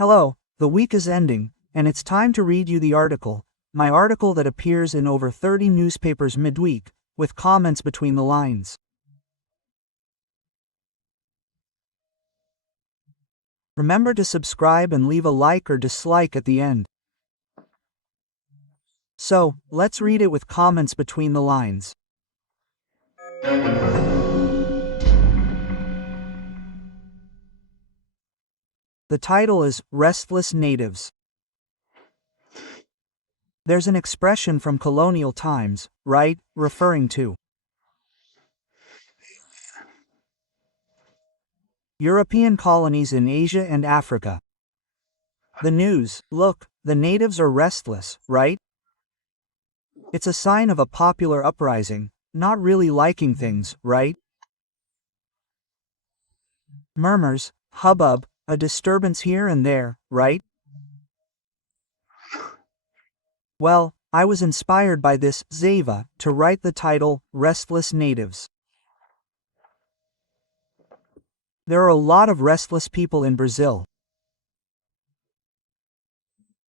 Hello, the week is ending, and it's time to read you the article, my article that appears in over 30 newspapers midweek, with comments between the lines. Remember to subscribe and leave a like or dislike at the end. So, let's read it with comments between the lines. The title is Restless Natives. There's an expression from colonial times, right, referring to European colonies in Asia and Africa. The news, look, the natives are restless, right? It's a sign of a popular uprising, not really liking things, right? Murmurs, hubbub, a disturbance here and there, right? Well, I was inspired by this Zava to write the title, Restless Natives. There are a lot of restless people in Brazil.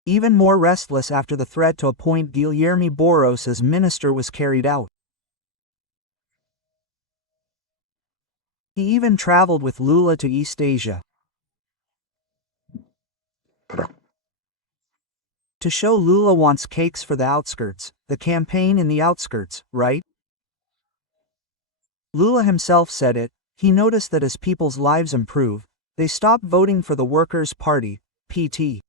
Even more restless after the threat to appoint Guilherme Boros as minister was carried out. He even traveled with Lula to East Asia. To show Lula wants cakes for the outskirts, the campaign in the outskirts, right? Lula himself said it. He noticed that as people's lives improve, they stop voting for the Workers' Party, PT.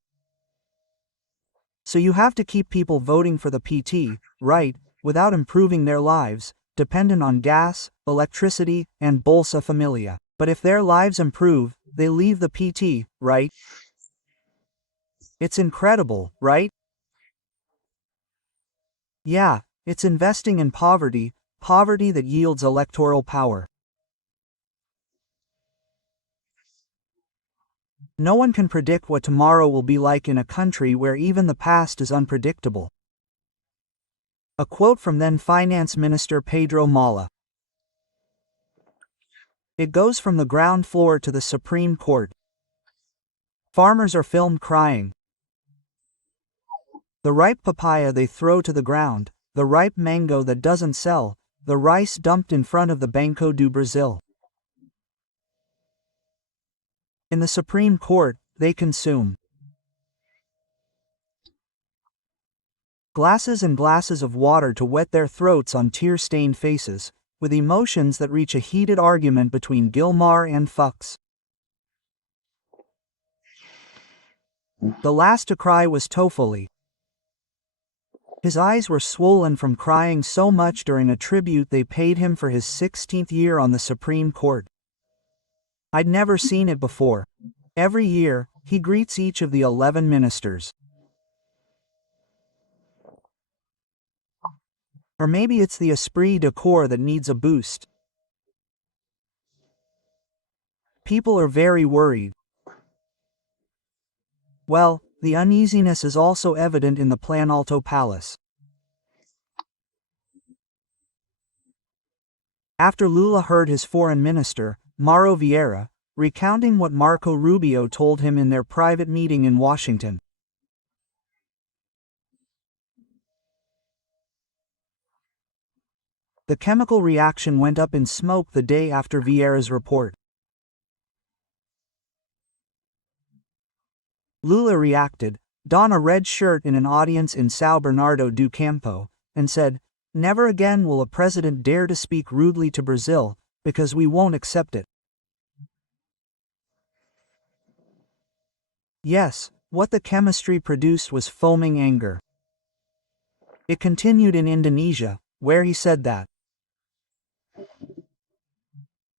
So you have to keep people voting for the PT, right, without improving their lives, dependent on gas, electricity, and Bolsa Familia. But if their lives improve, they leave the PT, right? It's incredible, right? Yeah, it's investing in poverty that yields electoral power. No one can predict what tomorrow will be like in a country where even the past is unpredictable. A quote from then Finance Minister Pedro Mala. It goes from the ground floor to the Supreme Court. Farmers are filmed crying. The ripe papaya they throw to the ground, the ripe mango that doesn't sell, the rice dumped in front of the Banco do Brasil. In the Supreme Court, they consume glasses and glasses of water to wet their throats on tear-stained faces, with emotions that reach a heated argument between Gilmar and Fux. The last to cry was Toffoli. His eyes were swollen from crying so much during a tribute they paid him for his 16th year on the Supreme Court. I'd never seen it before. Every year, he greets each of the 11 ministers. Or maybe it's the esprit de corps that needs a boost. People are very worried. Well, the uneasiness is also evident in the Planalto Palace. After Lula heard his foreign minister, Mauro Vieira, recounting what Marco Rubio told him in their private meeting in Washington. The chemical reaction went up in smoke the day after Vieira's report. Lula reacted, donned a red shirt in an audience in São Bernardo do Campo, and said, "Never again will a president dare to speak rudely to Brazil, because we won't accept it." Yes, what the chemistry produced was foaming anger. It continued in Indonesia, where he said that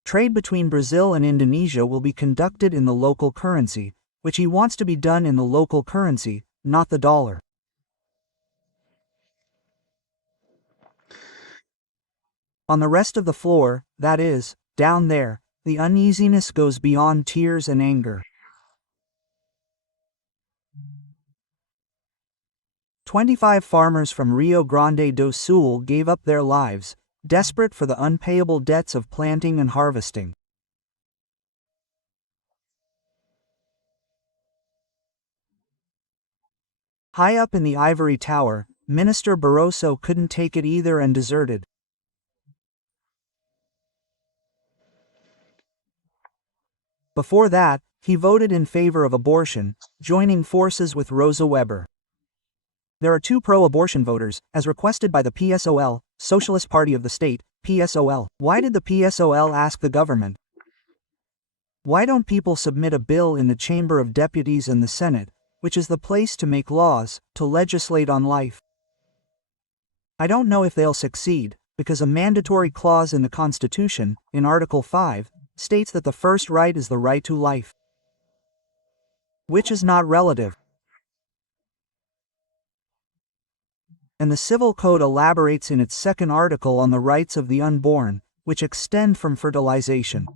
trade between Brazil and Indonesia will be conducted in the local currency, which he wants to be done in the local currency, not the dollar. On the rest of the floor, that is, down there, the uneasiness goes beyond tears and anger. 25 farmers from Rio Grande do Sul gave up their lives, desperate for the unpayable debts of planting and harvesting. High up in the ivory tower, Minister Barroso couldn't take it either and deserted. Before that, he voted in favor of abortion, joining forces with Rosa Weber. There are 2 pro-abortion voters, as requested by the PSOL, Socialist Party of the State, PSOL. Why did the PSOL ask the government? Why don't people submit a bill in the Chamber of Deputies and the Senate, which is the place to make laws, to legislate on life? I don't know if they'll succeed, because a mandatory clause in the Constitution, in Article 5, states that the first right is the right to life, which is not relative. And the Civil Code elaborates in its second article on the rights of the unborn, which extend from fertilization.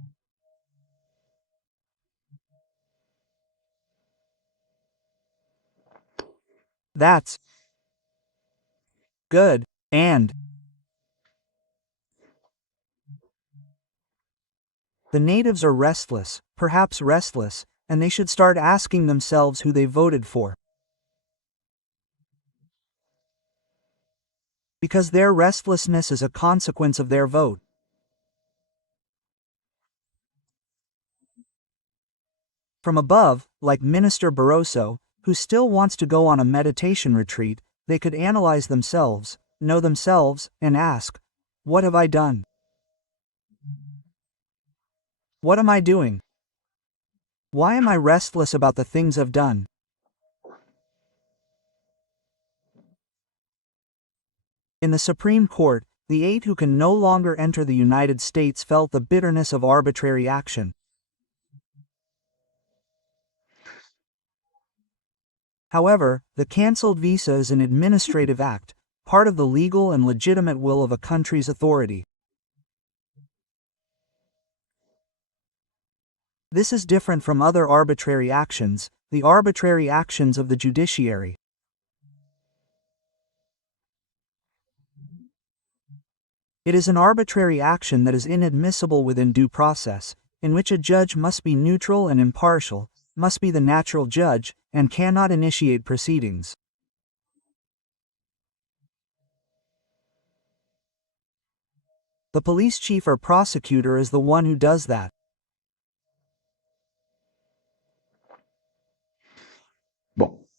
That's good, and the natives are restless, perhaps restless, and they should start asking themselves who they voted for. Because their restlessness is a consequence of their vote. From above, like Minister Barroso, who still wants to go on a meditation retreat, they could analyze themselves, know themselves, and ask, what have I done? What am I doing? Why am I restless about the things I've done? In the Supreme Court, the 8 who can no longer enter the United States felt the bitterness of arbitrary action. However, the cancelled visa is an administrative act, part of the legal and legitimate will of a country's authority. This is different from other arbitrary actions, the arbitrary actions of the judiciary. It is an arbitrary action that is inadmissible within due process, in which a judge must be neutral and impartial, must be the natural judge, and cannot initiate proceedings. The police chief or prosecutor is the one who does that.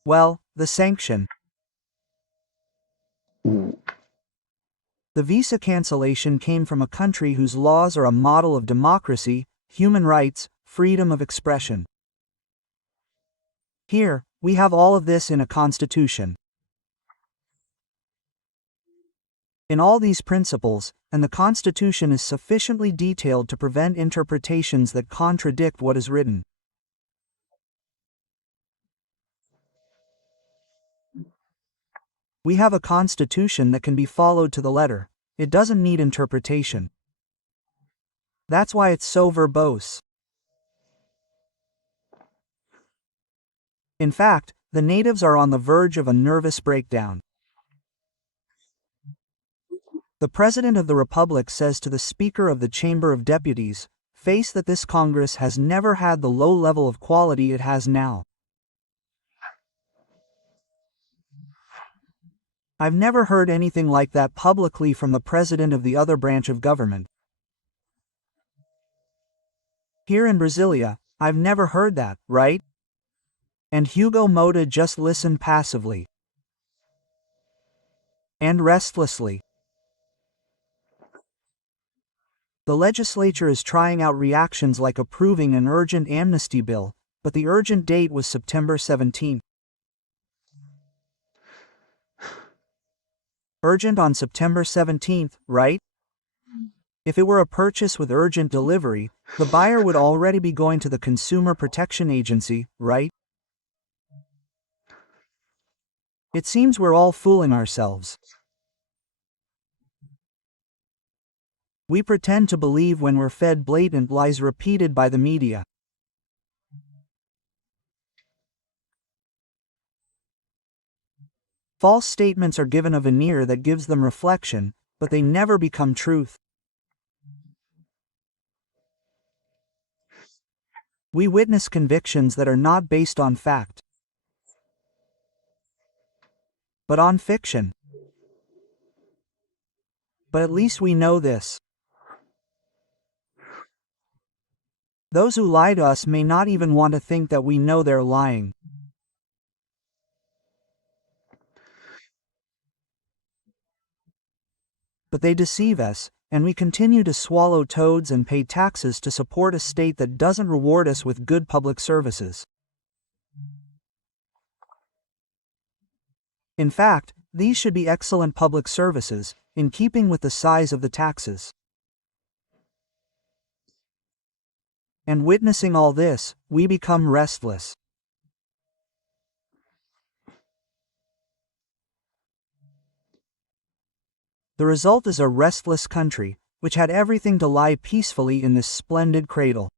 Well, the sanction. The visa cancellation came from a country whose laws are a model of democracy, human rights, freedom of expression. Here, we have all of this in a constitution. In all these principles, and the Constitution is sufficiently detailed to prevent interpretations that contradict what is written. We have a Constitution that can be followed to the letter. It doesn't need interpretation. That's why it's so verbose. In fact, the natives are on the verge of a nervous breakdown. The President of the Republic says to the Speaker of the Chamber of Deputies, "Face that this Congress has never had the low level of quality it has now." I've never heard anything like that publicly from the President of the other branch of government. Here in Brasilia, I've never heard that, right? And Hugo Motta just listened passively. And restlessly. The legislature is trying out reactions like approving an urgent amnesty bill, but the urgent date was September 17th. Urgent on September 17th, right? If it were a purchase with urgent delivery, the buyer would already be going to the Consumer Protection Agency, right? It seems we're all fooling ourselves. We pretend to believe when we're fed blatant lies repeated by the media. False statements are given a veneer that gives them reflection, but they never become truth. We witness convictions that are not based on fact. but on fiction. But at least we know this. Those who lie to us may not even want to think that we know they're lying. But they deceive us, and we continue to swallow toads and pay taxes to support a state that doesn't reward us with good public services. In fact, these should be excellent public services, in keeping with the size of the taxes. And witnessing all this, we become restless. The result is a restless country, which had everything to lie peacefully in this splendid cradle.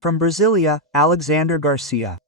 From Brasilia, Alexandre Garcia.